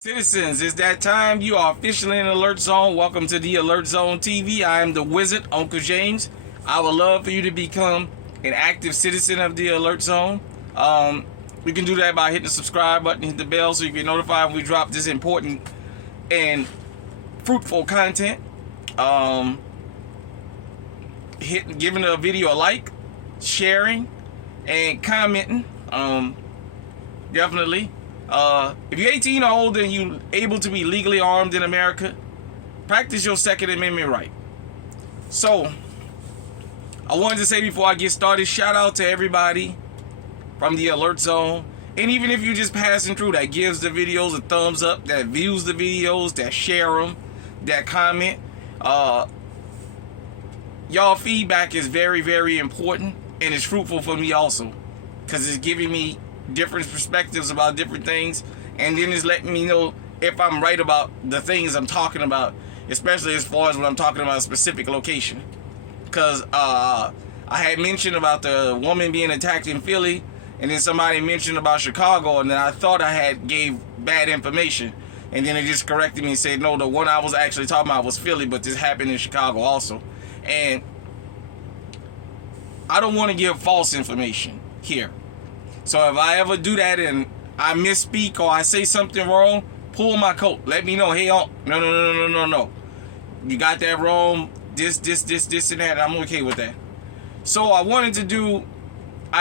Citizens, it's that time. You are officially in Alert Zone. Welcome to the Alert Zone TV. I am the wizard, Uncle James. I would love for you to become an active citizen of the Alert Zone. We can do that by hitting the subscribe button, hit the bell so you get notified when we drop this important and fruitful content. Giving the video a like, sharing, and commenting. Definitely. If you're 18 or older and you're able to be legally armed in America, practice your Second Amendment right. So, I wanted to say before I get started, shout out to everybody from the Alert Zone. And even if you're just passing through, that gives the videos a thumbs up, that views the videos, that share them, that comment. Y'all feedback is very, very important, and it's fruitful for me also, because it's giving me different perspectives about different things, and then it's letting me know if I'm right about the things I'm talking about, especially as far as when I'm talking about a specific location. Because I had mentioned about the woman being attacked in Philly, and then somebody mentioned about Chicago, and then I thought I had gave bad information, and then it just corrected me and said, no, the one I was actually talking about was Philly, but this happened in Chicago also. And I don't want to give false information here. So if I ever do that and I misspeak or I say something wrong, pull my coat. Let me know. Hey, no. You got that wrong. This, and that. I'm okay with that. So I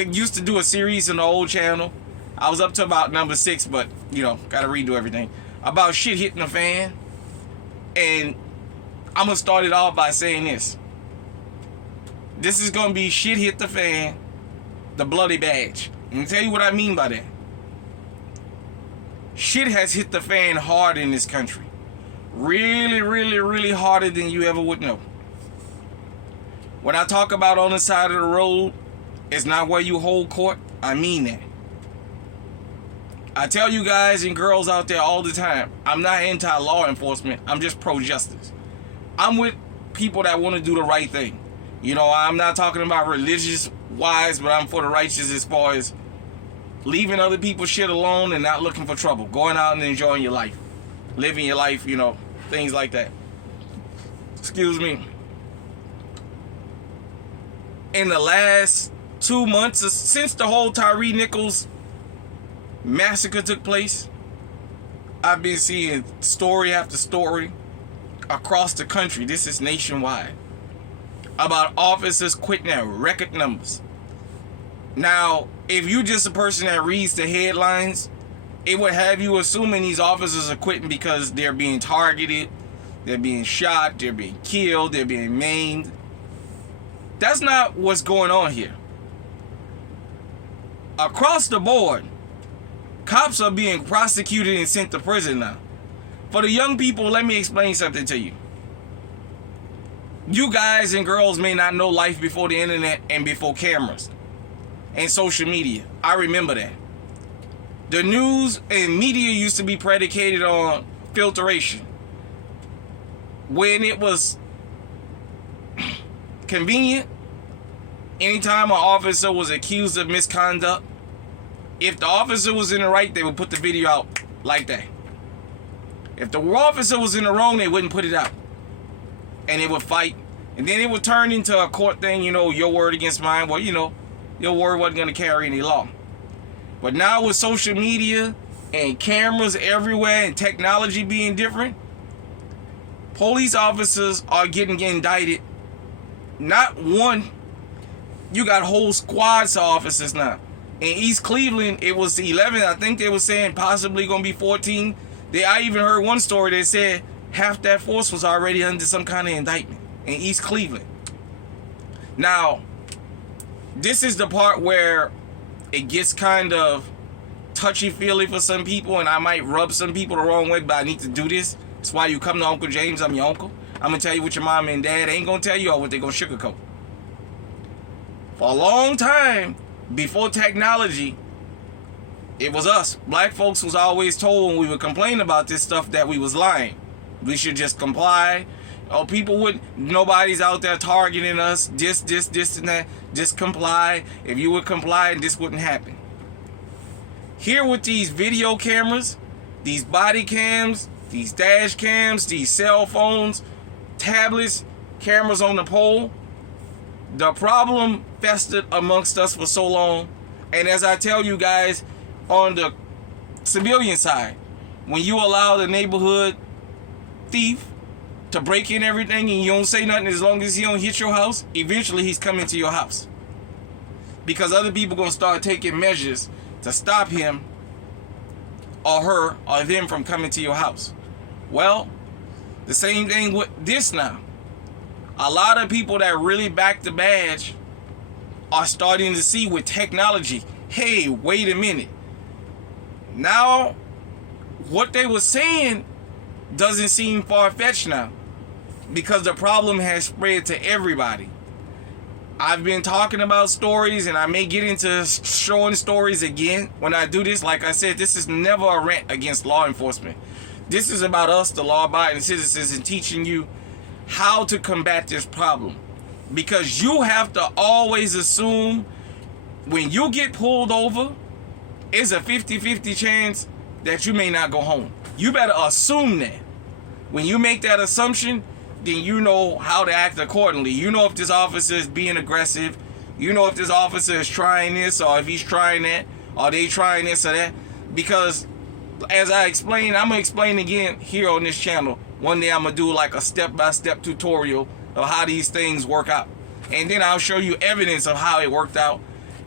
used to do a series on the old channel. I was up to about number 6, but, got to redo everything. About shit hitting the fan. And I'm going to start it off by saying this. This is going to be shit hit the fan, the bloody badge. Let me tell you what I mean by that. Shit has hit the fan hard in this country. Really, really, really harder than you ever would know. When I talk about on the side of the road, it's not where you hold court. I mean that. I tell you guys and girls out there all the time, I'm not anti-law enforcement. I'm just pro-justice. I'm with people that want to do the right thing. I'm not talking about religious wise, but I'm for the righteous as far as leaving other people's shit alone and not looking for trouble. Going out and enjoying your life. Living your life, things like that. Excuse me. In the last 2 months, since the whole Tyree Nichols massacre took place, I've been seeing story after story across the country. This is nationwide. About officers quitting at record numbers. Now, if you're just a person that reads the headlines, it would have you assuming these officers are quitting because they're being targeted, they're being shot, they're being killed, they're being maimed. That's not what's going on here. Across the board, cops are being prosecuted and sent to prison now. For the young people, let me explain something to you. You guys and girls may not know life before the internet and before cameras and social media. I remember that. The news and media used to be predicated on filtration. When it was convenient, anytime an officer was accused of misconduct, if the officer was in the right, they would put the video out like that. If the officer was in the wrong, they wouldn't put it out. And it would fight. And then it would turn into a court thing, your word against mine. Well, your word wasn't going to carry any law. But now with social media and cameras everywhere and technology being different, police officers are getting indicted. Not one. You got whole squads of officers now. In East Cleveland, it was 11. I think they were saying possibly going to be 14. I even heard one story that said half that force was already under some kind of indictment in East Cleveland. Now, this is the part where it gets kind of touchy-feely for some people, and I might rub some people the wrong way, but I need to do this. That's why you come to Uncle James. I'm your uncle. I'm going to tell you what your mom and dad ain't going to tell you or what they're going to sugarcoat. For a long time, before technology, it was us. Black folks was always told when we would complain about this stuff that we was lying. We should just comply. Oh, nobody's out there targeting us. This, and that. Just comply. If you would comply, this wouldn't happen. Here with these video cameras, these body cams, these dash cams, these cell phones, tablets, cameras on the pole. The problem festered amongst us for so long. And as I tell you guys, on the civilian side, when you allow the neighborhood thief to break in everything and you don't say nothing, as long as he don't hit your house, eventually he's coming to your house. Because other people going to start taking measures to stop him or her or them from coming to your house. Well, the same thing with this now. A lot of people that really back the badge are starting to see with technology, hey, wait a minute. Now, what they were saying doesn't seem far-fetched now, because the problem has spread to everybody. I've been talking about stories, and I may get into showing stories again when I do this. Like I said, this is never a rant against law enforcement. This is about us, the law-abiding citizens, and teaching you how to combat this problem. Because you have to always assume when you get pulled over, it's a 50-50 chance that you may not go home. You better assume that. When you make that assumption, then you know how to act accordingly. You know if this officer is being aggressive. You know if this officer is trying this, or if he's trying that, or they trying this or that. Because as I explained, I'm going to explain again here on this channel. One day I'm going to do like a step-by-step tutorial of how these things work out. And then I'll show you evidence of how it worked out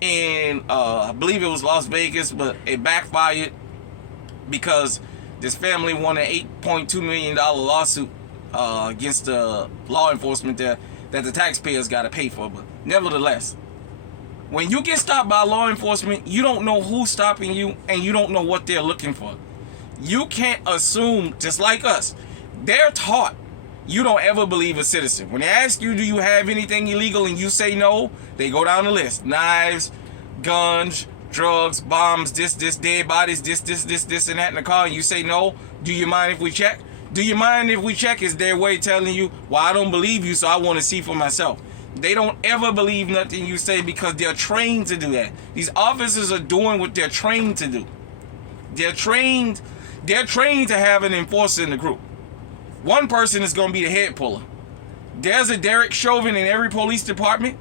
in, I believe it was Las Vegas, but it backfired because this family won an $8.2 million lawsuit against the law enforcement there that the taxpayers got to pay for. But nevertheless, when you get stopped by law enforcement, you don't know who's stopping you and you don't know what they're looking for. You can't assume, just like us, they're taught you don't ever believe a citizen. When they ask you, do you have anything illegal, and you say no, they go down the list. Knives, guns, drugs, bombs, this, dead bodies, this, and that in the car, and you say no. Do you mind if we check? Do you mind if we check is their way telling you, well, I don't believe you, so I want to see for myself. They don't ever believe nothing you say because they're trained to do that. These officers are doing what they're trained to do. They're trained to have an enforcer in the group. One person is going to be the head puller. There's a Derek Chauvin in every police department,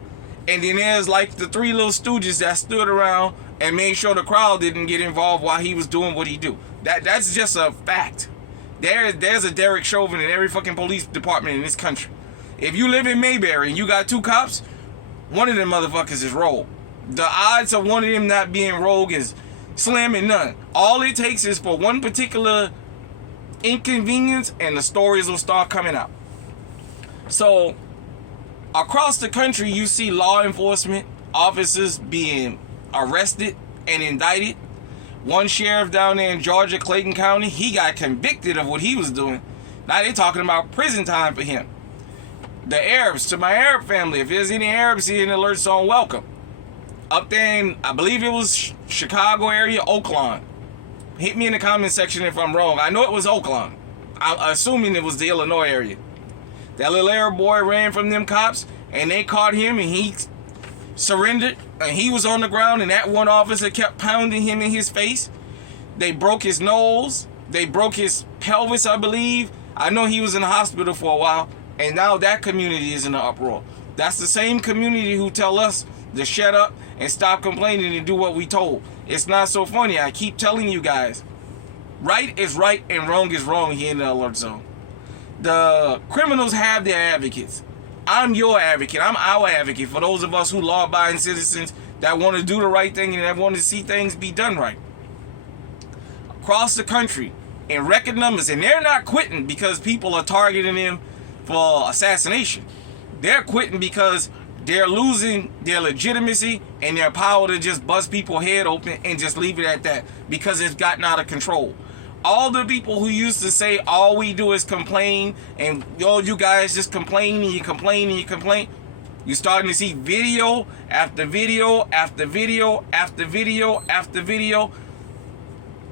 and then there's like the three little stooges that stood around and made sure the crowd didn't get involved while he was doing what he do. That's just a fact. There's a Derek Chauvin in every fucking police department in this country. If you live in Mayberry and you got two cops, one of them motherfuckers is rogue. The odds of one of them not being rogue is slim and none. All it takes is for one particular inconvenience and the stories will start coming out. So across the country, you see law enforcement officers being arrested and indicted. One sheriff down there in Georgia, Clayton County, he got convicted of what he was doing. Now they're talking about prison time for him. The Arabs, to my Arab family, if there's any Arabs here in the alert zone, welcome. Up there in, I believe it was Chicago area, Oakland. Hit me in the comment section if I'm wrong. I know it was Oakland. I'm assuming it was the Illinois area. That little Arab boy ran from them cops, and they caught him, and he surrendered, and he was on the ground, and that one officer kept pounding him in his face. They broke his nose. They broke his pelvis, I believe. I know he was in the hospital for a while, and now that community is in an uproar. That's the same community who tell us to shut up and stop complaining and do what we told. It's not so funny. I keep telling you guys, right is right and wrong is wrong here in the alert zone. The criminals have their advocates. I'm your advocate. I'm our advocate for those of us who law-abiding citizens that want to do the right thing and that want to see things be done right. Across the country, in record numbers, and they're not quitting because people are targeting them for assassination. They're quitting because they're losing their legitimacy and their power to just bust people's head open and just leave it at that because it's gotten out of control. All the people who used to say all we do is complain and yo, you guys just complain and you complain and you complain. You're starting to see video after video after video after video after video.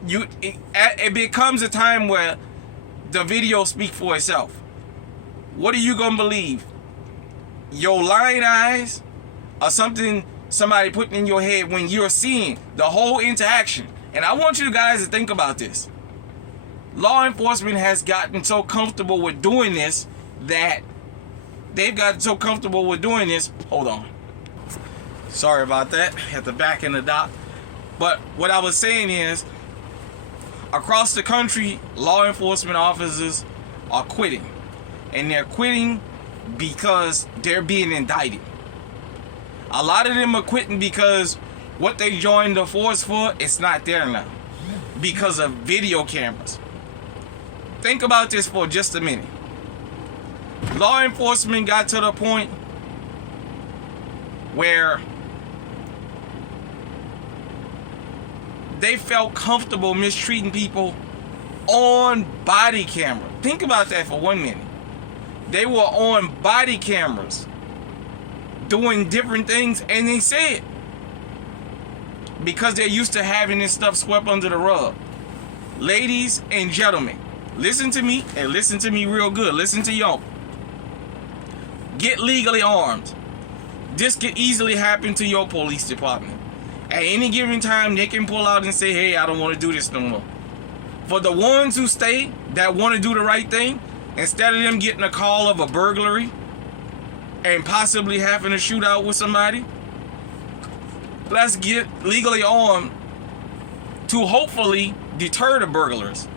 It becomes a time where the video speaks for itself. What are you gonna believe? Your lying eyes or something somebody putting in your head when you're seeing the whole interaction? And I want you guys to think about this. law enforcement has gotten so comfortable with doing this that they've gotten so comfortable with doing this. Hold on. Sorry about that. At the back in the dock. But what I was saying is, across the country, law enforcement officers are quitting. And they're quitting because they're being indicted. A lot of them are quitting because what they joined the force for, it's not there now. Because of video cameras. Think about this for just a minute. Law enforcement got to the point where they felt comfortable mistreating people on body camera. Think about that for 1 minute. They were on body cameras doing different things, and they said because they're used to having this stuff swept under the rug. Ladies and gentlemen, listen to me, and listen to me real good. Listen to y'all. Get legally armed. This could easily happen to your police department. At any given time, they can pull out and say, hey, I don't want to do this no more. For the ones who stay, that want to do the right thing, instead of them getting a call of a burglary and possibly having a shootout with somebody, let's get legally armed to hopefully deter the burglars.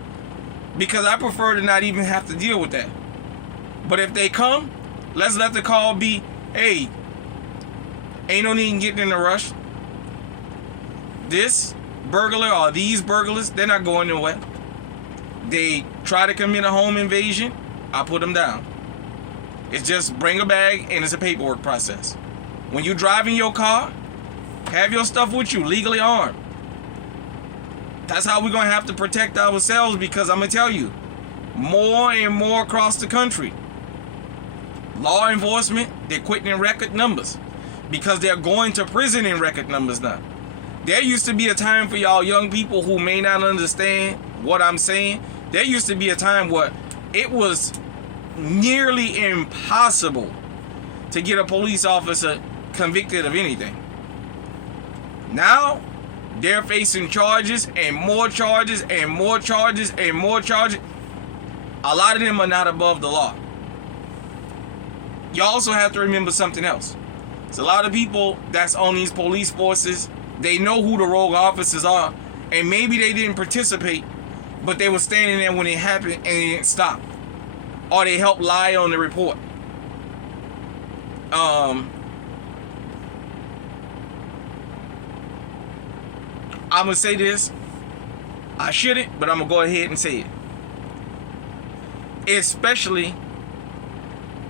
Because I prefer to not even have to deal with that. But if they come, let's let the call be, hey, ain't no need in getting in a rush. This burglar or these burglars, they're not going nowhere. They try to commit a home invasion, I put them down. It's just bring a bag and it's a paperwork process. When you're driving your car, have your stuff with you, legally armed. That's how we're going to have to protect ourselves, because I'm going to tell you, more and more across the country, law enforcement, they're quitting in record numbers because they're going to prison in record numbers now. There used to be a time for y'all young people who may not understand what I'm saying. There used to be a time where it was nearly impossible to get a police officer convicted of anything. Now, they're facing charges and more charges and more charges and more charges. A lot of them are not above the law. You also have to remember something else. There's a lot of people that's on these police forces. They know who the rogue officers are, and maybe they didn't participate, but they were standing there when it happened and they didn't stop, or they helped lie on the report. I'm gonna say this. I shouldn't, but I'm gonna go ahead and say it. Especially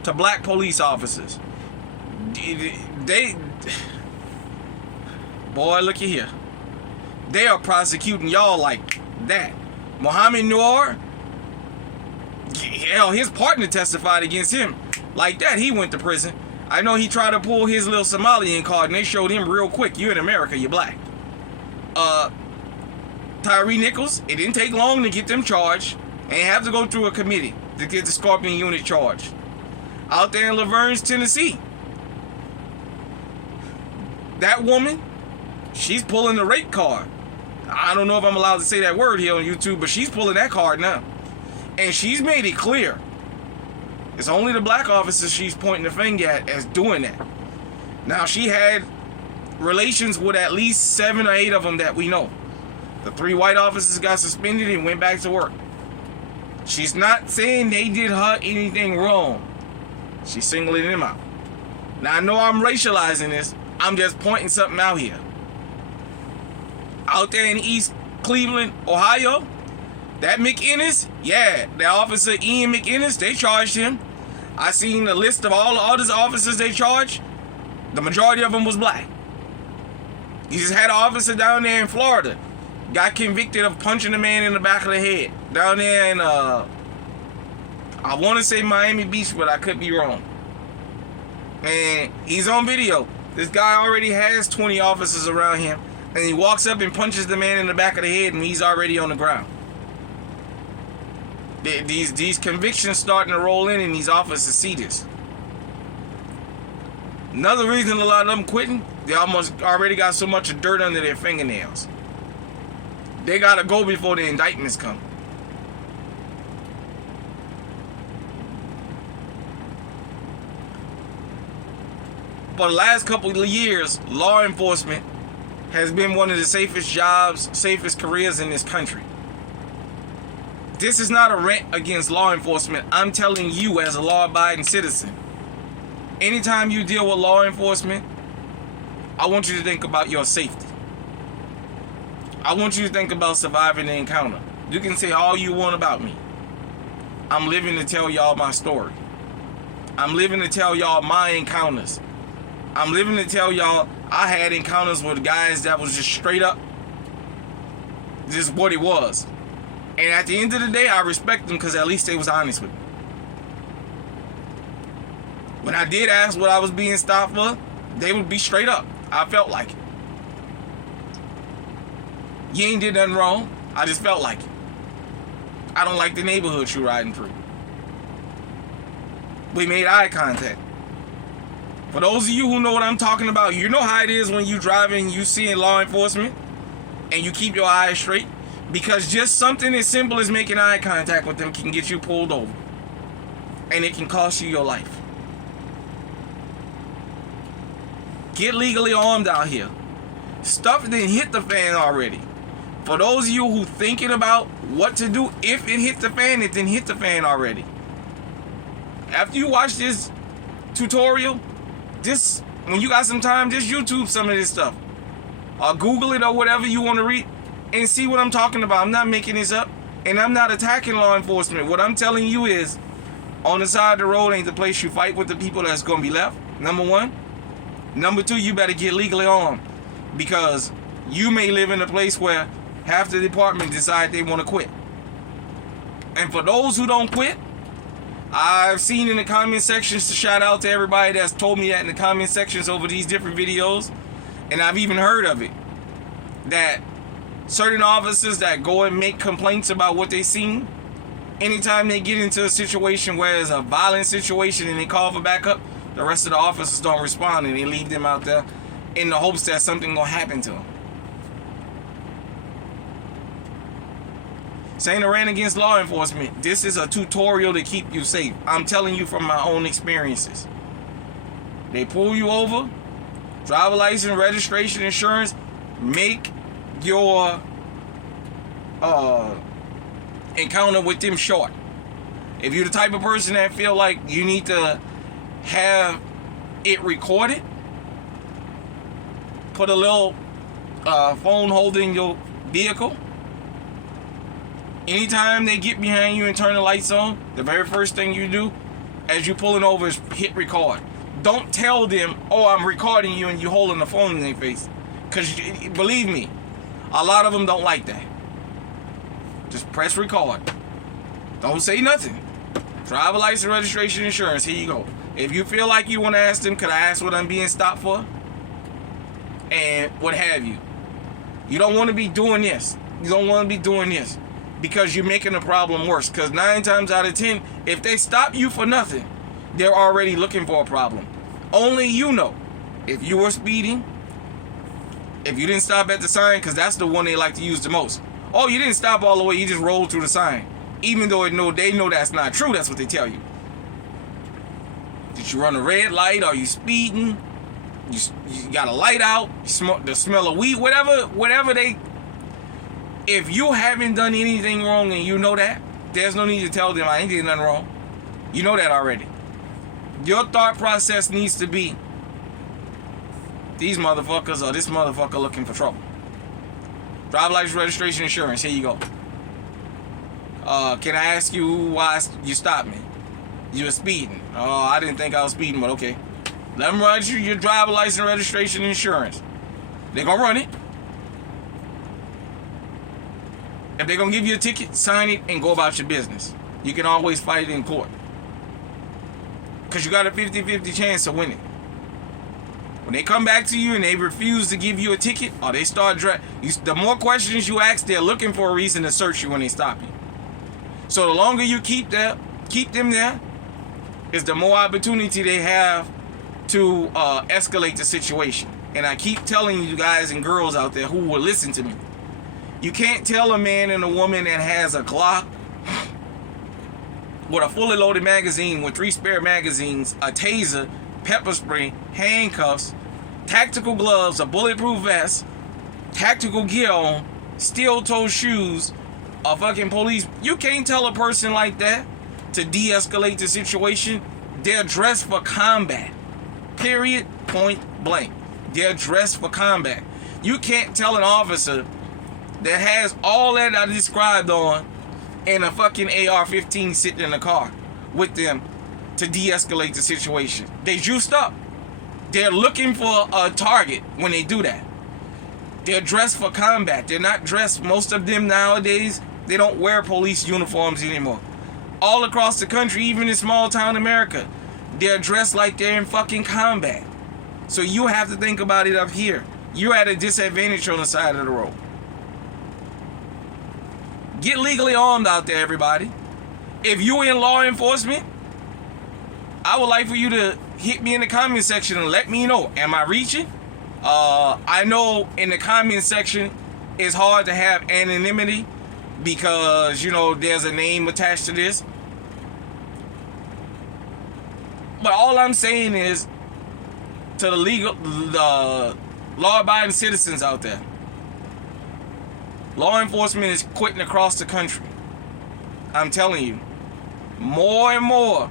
to black police officers. Boy, looky here. They are prosecuting y'all like that. Mohammed Noor, hell, his partner testified against him like that. He went to prison. I know he tried to pull his little Somalian card, and they showed him real quick, you in America, you're black. Tyree Nichols, it didn't take long to get them charged, and have to go through a committee to get the Scorpion unit charged. Out there in Lavergne, Tennessee, that woman, she's pulling the rape card. I don't know if I'm allowed to say that word here on YouTube, but she's pulling that card now. And she's made it clear. It's only the black officers she's pointing the finger at as doing that. Now, she had relations with at least 7 or 8 of them that we know. The 3 white officers got suspended and went back to work. She's not saying they did her anything wrong. She's singling them out. Now, I know I'm racializing this. I'm just pointing something out here. Out there in East Cleveland, Ohio, that McInnes, yeah, that officer Ian McInnes, they charged him. I seen the list of all the other officers they charged. The majority of them was black. You just had an officer down there in Florida, got convicted of punching a man in the back of the head. Down there in, I want to say Miami Beach, but I could be wrong. And he's on video. This guy already has 20 officers around him, and he walks up and punches the man in the back of the head, and he's already on the ground. These convictions starting to roll in, and these officers see this. Another reason a lot of them quitting, they almost already got so much dirt under their fingernails. They gotta go before the indictments come. for the last couple of years, law enforcement has been one of the safest jobs, safest careers in this country. This is not a rant against law enforcement. I'm telling you as a law-abiding citizen. Anytime you deal with law enforcement, I want you to think about your safety. I want you to think about surviving the encounter. You can say all you want about me. I'm living to tell y'all my story. I'm living to tell y'all my encounters. I'm living to tell y'all I had encounters with guys that was just straight up just what it was. And at the end of the day, I respect them because at least they was honest with me. When I did ask what I was being stopped for, they would be straight up. I felt like it. You ain't did nothing wrong. I just felt like it. I don't like the neighborhood you riding through. We made eye contact. For those of you who know what I'm talking about, you know how it is when you driving, you seeing law enforcement, and you keep your eyes straight. Because just something as simple as making eye contact with them can get you pulled over. And it can cost you your life. Get legally armed out here. Stuff didn't hit the fan already. For those of you who thinking about what to do, if it hit the fan, it didn't hit the fan already. After you watch this tutorial, when you got some time, just YouTube some of this stuff. Or Google it or whatever you want to read and see what I'm talking about. I'm not making this up. And I'm not attacking law enforcement. What I'm telling you is, on the side of the road ain't the place you fight with the people that's going to be left. Number one. Number two, you better get legally armed. Because you may live in a place where half the department decide they want to quit. And for those who don't quit, I've seen in the comment sections, to shout out to everybody that's told me that in the comment sections over these different videos, and I've even heard of it, that certain officers that go and make complaints about what they seen, anytime they get into a situation where it's a violent situation and they call for backup, the rest of the officers don't respond and they leave them out there in the hopes that something gonna happen to them. Saying a rant against law enforcement, this is a tutorial to keep you safe. I'm telling you from my own experiences. They pull you over, driver license, registration, insurance, make your encounter with them short. If you're the type of person that feel like you need to have it recorded, put a little phone holder in your vehicle. Anytime they get behind you and turn the lights on, the very first thing you do as you pulling over is hit record. Don't tell them, oh, I'm recording you, and you holding the phone in their face. Because believe me, a lot of them don't like that. Just press record. Don't say nothing. Driver license, registration, insurance. Here you go. If you feel like you want to ask them, could I ask what I'm being stopped for? And what have you. You don't want to be doing this. You don't want to be doing this. Because you're making the problem worse. Because 9 times out of 10, if they stop you for nothing, they're already looking for a problem. Only you know. If you were speeding, if you didn't stop at the sign, because that's the one they like to use the most. Oh, you didn't stop all the way, you just rolled through the sign. Even though they know that's not true, that's what they tell you. Did you run a red light? Are you speeding? You got a light out? You the smell of weed? Whatever they... If you haven't done anything wrong and you know that, there's no need to tell them I ain't did nothing wrong. You know that already. Your thought process needs to be, these motherfuckers or this motherfucker looking for trouble. Driver license, registration, insurance. Here you go. Can I ask you why you stopped me? You were speeding. Oh, I didn't think I was speeding, but okay. Let them run you your driver license, registration, insurance. They're gonna run it. If they're going to give you a ticket, sign it and go about your business. You can always fight it in court. Because you got a 50-50 chance to win it. When they come back to you and they refuse to give you a ticket, or they start the more questions you ask, they're looking for a reason to search you when they stop you. So the longer you keep them there, is the more opportunity they have to escalate the situation. And I keep telling you guys and girls out there who will listen to me. You can't tell a man and a woman that has a Glock with a fully loaded magazine with 3 spare magazines, a taser, pepper spray, handcuffs, tactical gloves, a bulletproof vest, tactical gear on, steel-toe shoes, a fucking police. You can't tell a person like that to de-escalate the situation. They're dressed for combat. Period. Point blank. They're dressed for combat. You can't tell an officer that has all that I described on and a fucking AR-15 sitting in the car with them to de-escalate the situation. They juiced up. They're looking for a target when they do that. They're dressed for combat. They're not dressed, most of them nowadays, they don't wear police uniforms anymore. All across the country, even in small town America, they're dressed like they're in fucking combat. So you have to think about it up here. You're at a disadvantage on the side of the road. Get legally armed out there, everybody. If you're in law enforcement, I would like for you to hit me in the comment section and let me know. Am I reaching? I know in the comment section it's hard to have anonymity because, you know, there's a name attached to this. But all I'm saying is to the law-abiding citizens out there, law enforcement is quitting across the country. I'm telling you, more and more,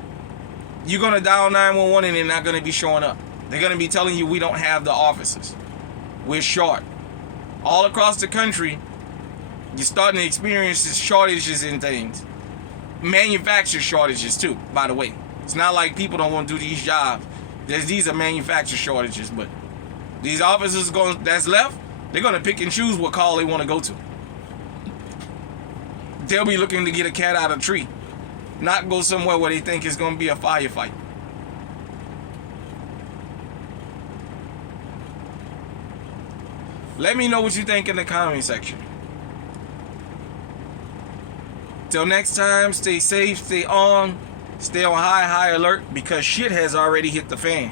you're going to dial 911 and they're not going to be showing up. They're going to be telling you we don't have the officers. We're short. All across the country, you're starting to experience shortages in things. Manufacturer shortages too, by the way. It's not like people don't want to do these jobs. These are manufacturer shortages, but these officers that's left, they're going to pick and choose what call they want to go to. They'll be looking to get a cat out of a tree, not go somewhere where they think it's going to be a firefight. Let me know what you think in the comment section. Till next time, stay safe, stay on high alert, because shit has already hit the fan.